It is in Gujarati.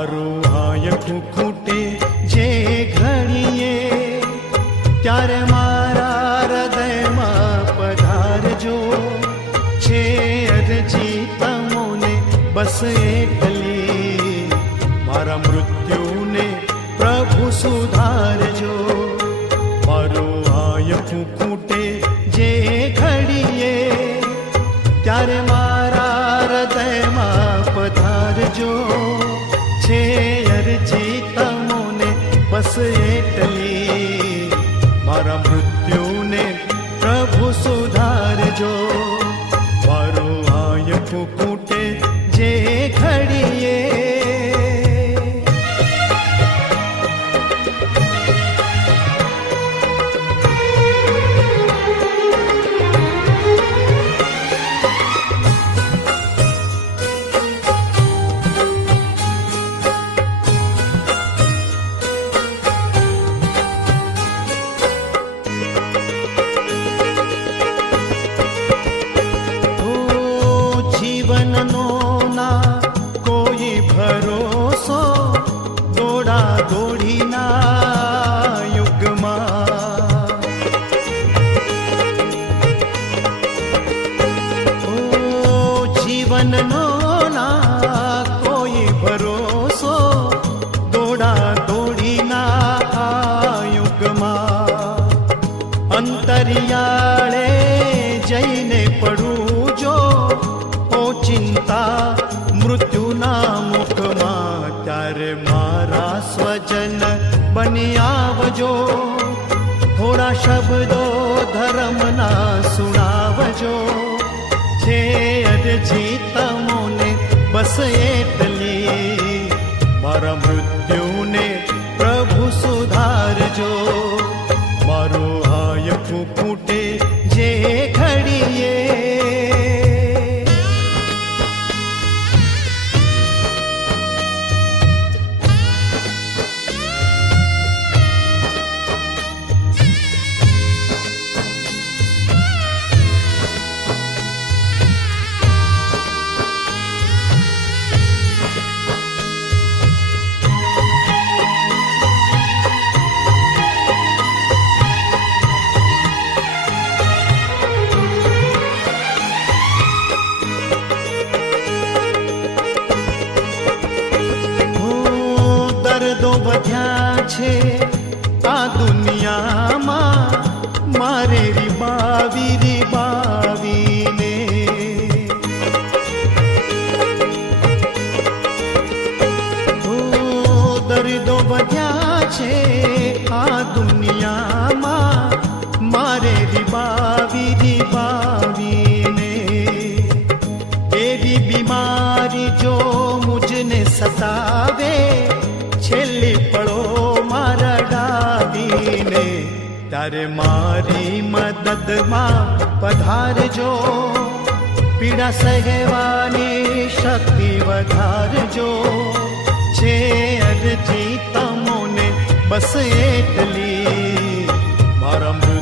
મારું હાયકું ખૂટે જે ઘડીએ, ત્યારે મારા હૃદયમાં પધારજો. છે અરજી તમોને બસ એકલી, મારા મૃત્યુને પ્રભુ સુધારજો. મારું હાયકું ખૂટે જે ઘડીએ, ત્યારે મારા હૃદયમાં પધારજો. છે અરજી તમોને બસ એટલી, મારા મૃત્યુને પ્રભુ સુધારજો. મારું હાયકું ખૂટે જે ઘડીએ. જીવનનો ના કોઈ ભરોસો, દોડા દોડીના યુગમાં. જીવનનો ના કોઈ ભરોસો, દોડા દોડીના યુગમાં. અંતરિયાળે જઈને પડું જો ચિંતા મૃત્યુના મુખમાં, ત્યારે મારા સ્વજન બની આવજો. થોડા શબ્દો ધર્મના સુણાવજો. છે અરજી તમોને બસ એટલી, મારા મૃત્યુને પ્રભુ સુધારજો. મારું હાયકું ખૂટે જે ઘડીએ. દર્દો વધ્યા છે આ દુનિયામાં, મારે રીબાવી રીબાવીને. દર્દો વધ્યા છે આ દુનિયામાં, મારે રીબાવી રીબાવીને. એવી બીમારી જો મુજને સતાવે, છેલ્લી પળો મારા ડાવીને, ત્યારે મારી મદદમાં પધારજો. પીડા સહેવાની શક્તિ વધારજો. છે અરજી તમોને બસ એટલી, મારા